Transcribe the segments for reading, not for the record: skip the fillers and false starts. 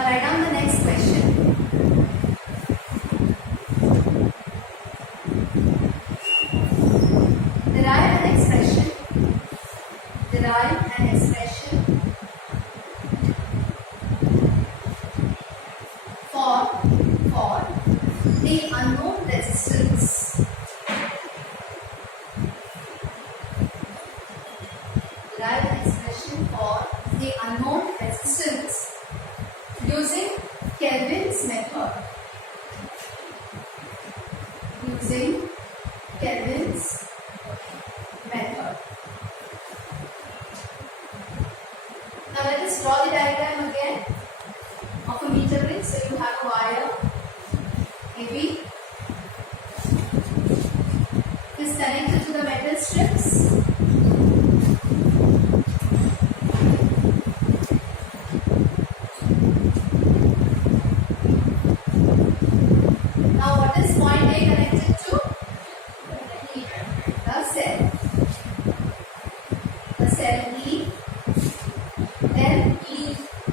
Now write down the next question. Derive an expression. Derive an expression for the unknown resistance. Derive an expression for the unknown resistance using Kelvin's method. Using Kelvin's method. Now let us draw the diagram again of a meter bridge. So you have a wire AB. It is connected to the metal strips. Now what is point A connected to? The cell. The cell E, then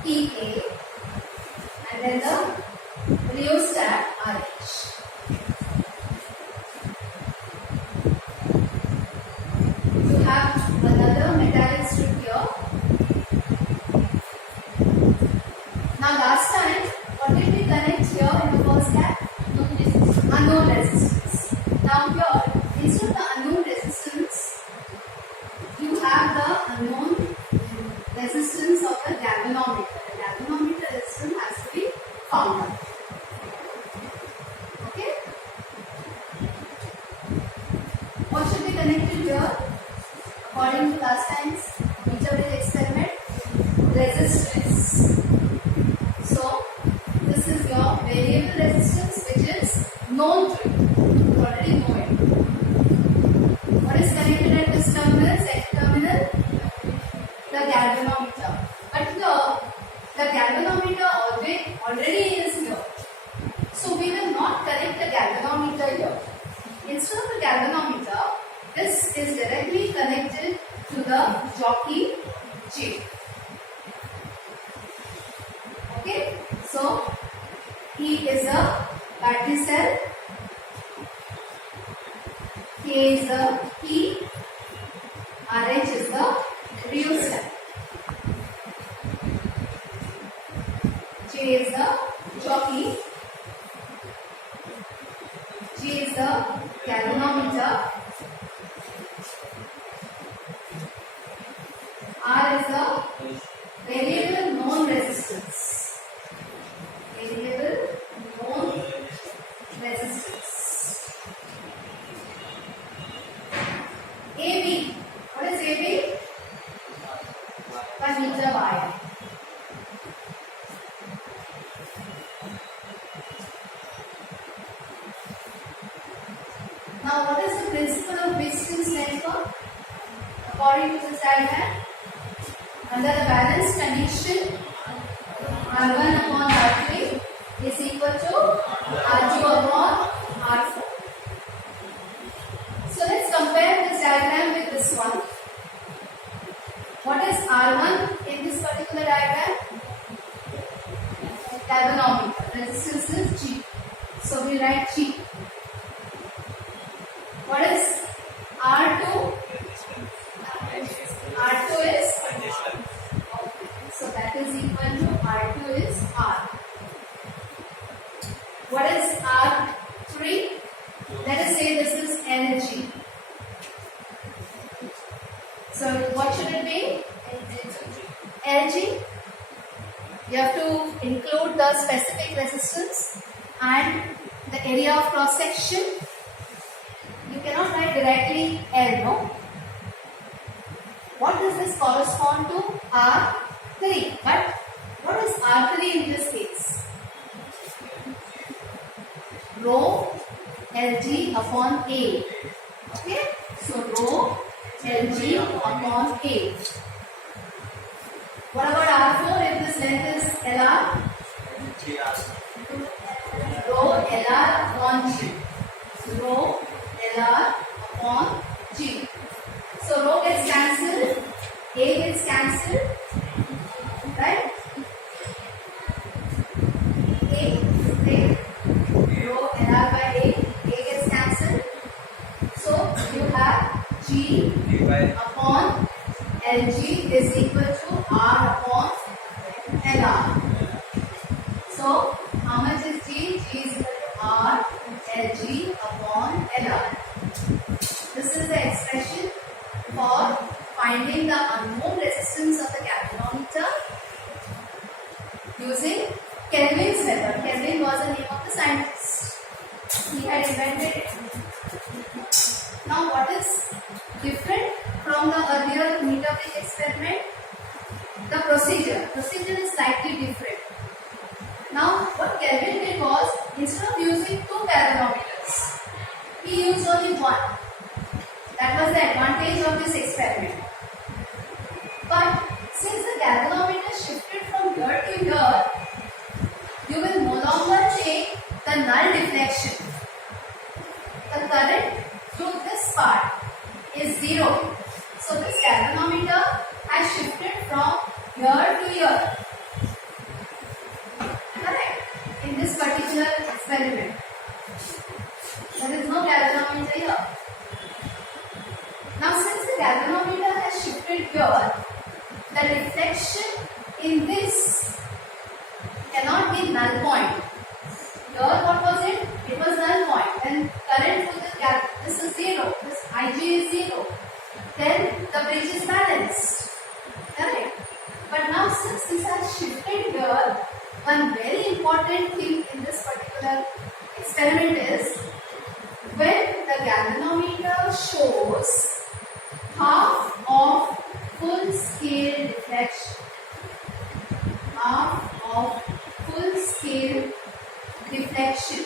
EA, and then the rheostat RH. You have another metallic strip here. Now last time, what did we connect here in the first gap? Unknown resistance. Now here, instead of the unknown resistance, you have the unknown resistance of the galvanometer. The galvanometer resistance has to be found out. Okay? What should be connected here? According to last time's meter bridge experiment, resistance. So, this is your variable resistance which is known to you. You already know it. What is connected at this terminal? Second terminal? The galvanometer. But here, the galvanometer already is here. So we will not connect the galvanometer here. Instead of the galvanometer, this is directly connected to the jockey J. Okay? So, E is a battery cell, K is the key, RH is the rheostat, J is the jockey, G is the galvanometer, R is the variable known resistance. Variable known resistance. AB. What is AB? 1 meter wire. Now, what is the principle of resistance network? According to this diagram, under the balanced condition, R1 upon R3 is equal to R2 upon R4. So let's compare this diagram with this one. What is R1 in this particular diagram? Galvanometer. Resistance is G. So we write G. What is R2? R2 is? So that is equal to R2 is R. What is R3? Let us say this is energy. So what should it be? Energy. You have to include the specific resistance and the area of cross section. You cannot write directly L, no? What does this correspond to? R3. But what is R3 in this case? Rho Lg upon A. Okay? So rho Lg upon A. What about R4 if this length is Lr? Rho Lr upon G. Rho Lr upon G. So rho gets cancelled, A gets cancelled, right? LR. So how much is G? G is equal to R Lg upon LR. This is the expression for finding the unknown resistance of the galvanometer using Kelvin's method. Kelvin was the name of the scientist. He had invented it. Now what is different from the earlier meter bridge experiment? The procedure. Procedure is slightly different. Now what Kelvin did was, instead of using two galvanometers, he used only one. That was the advantage of this experiment. But since the galvanometer shifted from here to here, you will no longer take the null deflection. The current through this part is 0. So this galvanometer has shifted from here to here. Correct? In this particular experiment, there is no galvanometer here. Now since the galvanometer has shifted here, the deflection in this cannot be null point. Here what was it? It was null point. Then current through this is 0. This Ig is 0. Then the bridge is balanced. Correct? But now since this has shifted here, one very important thing in this particular experiment is, when the galvanometer shows half of full scale deflection, half of full scale deflection.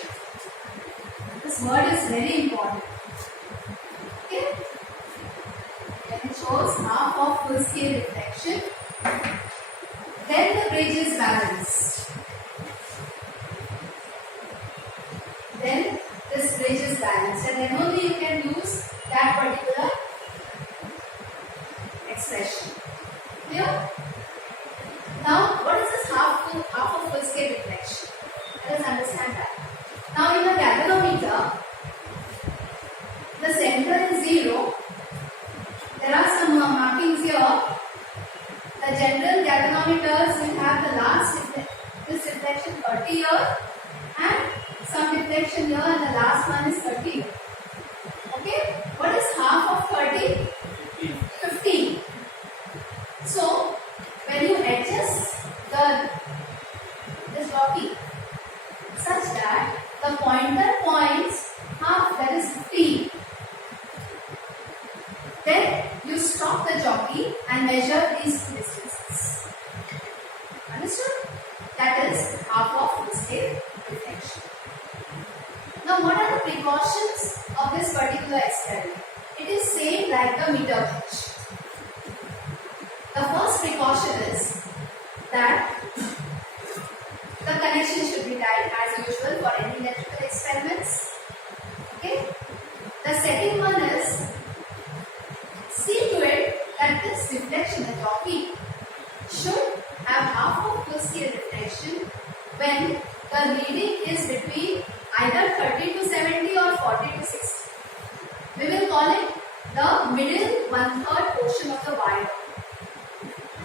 This word is very important. Okay? When it shows half of full scale deflection, then the bridge is balanced. Then this bridge is balanced, and then only you can use that particular expression. Clear? Now, what is this half of full scale deflection? Let us understand that. Now, in the galvanometer, the center is 0. There are some markings here. The general galvanometers will have the last this deflection 30 here, and some deflection here, and the last one is 30 here. Okay? What is half of 30? 15. So, when you adjust this jockey such that the pointer points half, that is 15, then you stop the jockey and measure these two distances. Understood? That is half of full scale deflection. Now, what are the precautions of this particular experiment? It is same like the meter bridge. The first precaution is that the connection should be tied as usual for any electrical experiments. Okay? The second one is, see to it that this deflection, the jockey, should have half of full scale deflection when the reading is between either 30 to 70 or 40 to 60. We will call it the middle 1/3 portion of the wire.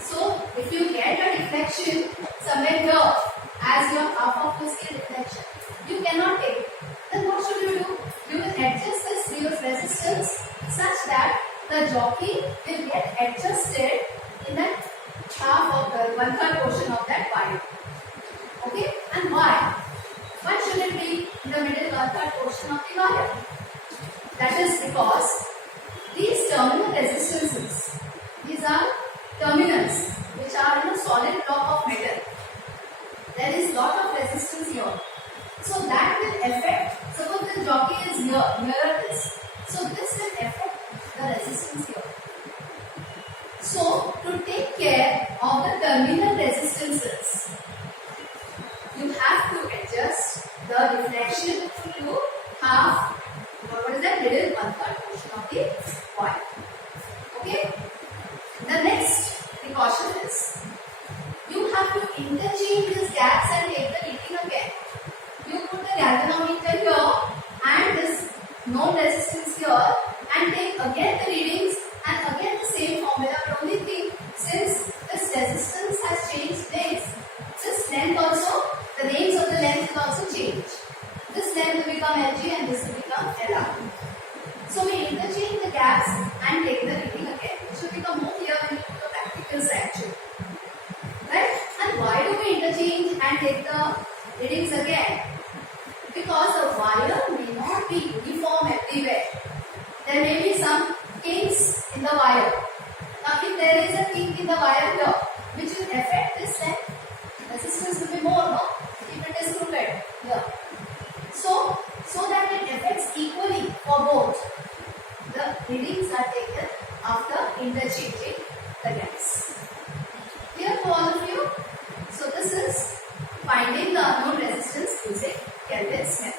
So, if you get a deflection somewhere here as your half of full scale deflection, you cannot take it. Then what should you do? You will adjust this resistance such that the jockey will get adjusted in that half of the 1/3 portion of that wire. Okay? And why? Why should it be in the middle 1/3 portion of the wire? That is because these terminal resistances, these are terminals which are in a solid block of metal. There is lot of resistance here. So that will affect, suppose the jockey is nearer this. So this will affect the resistance here. So to take care of the terminal resistances, you have to adjust the deflection to half, what is that, middle 1/3 portion of the wire. Okay? The next precaution is, you have to interchange these gaps and take the reading again. You put the galvanometer here and this known resistance here and take again the readings and again the same formula, but only thing, since this resistance has changed place, and take the readings again, because the wire may not be uniform everywhere. There may be some kinks in the wire. Now if there is a kink in the wire here, which will affect this length, resistance will be more, no? If it is crooked here. So that it affects equally for both, the readings are taken after interchanging the gas. Clear to all of you? So this is finding the unknown resistance using Kelvin's method.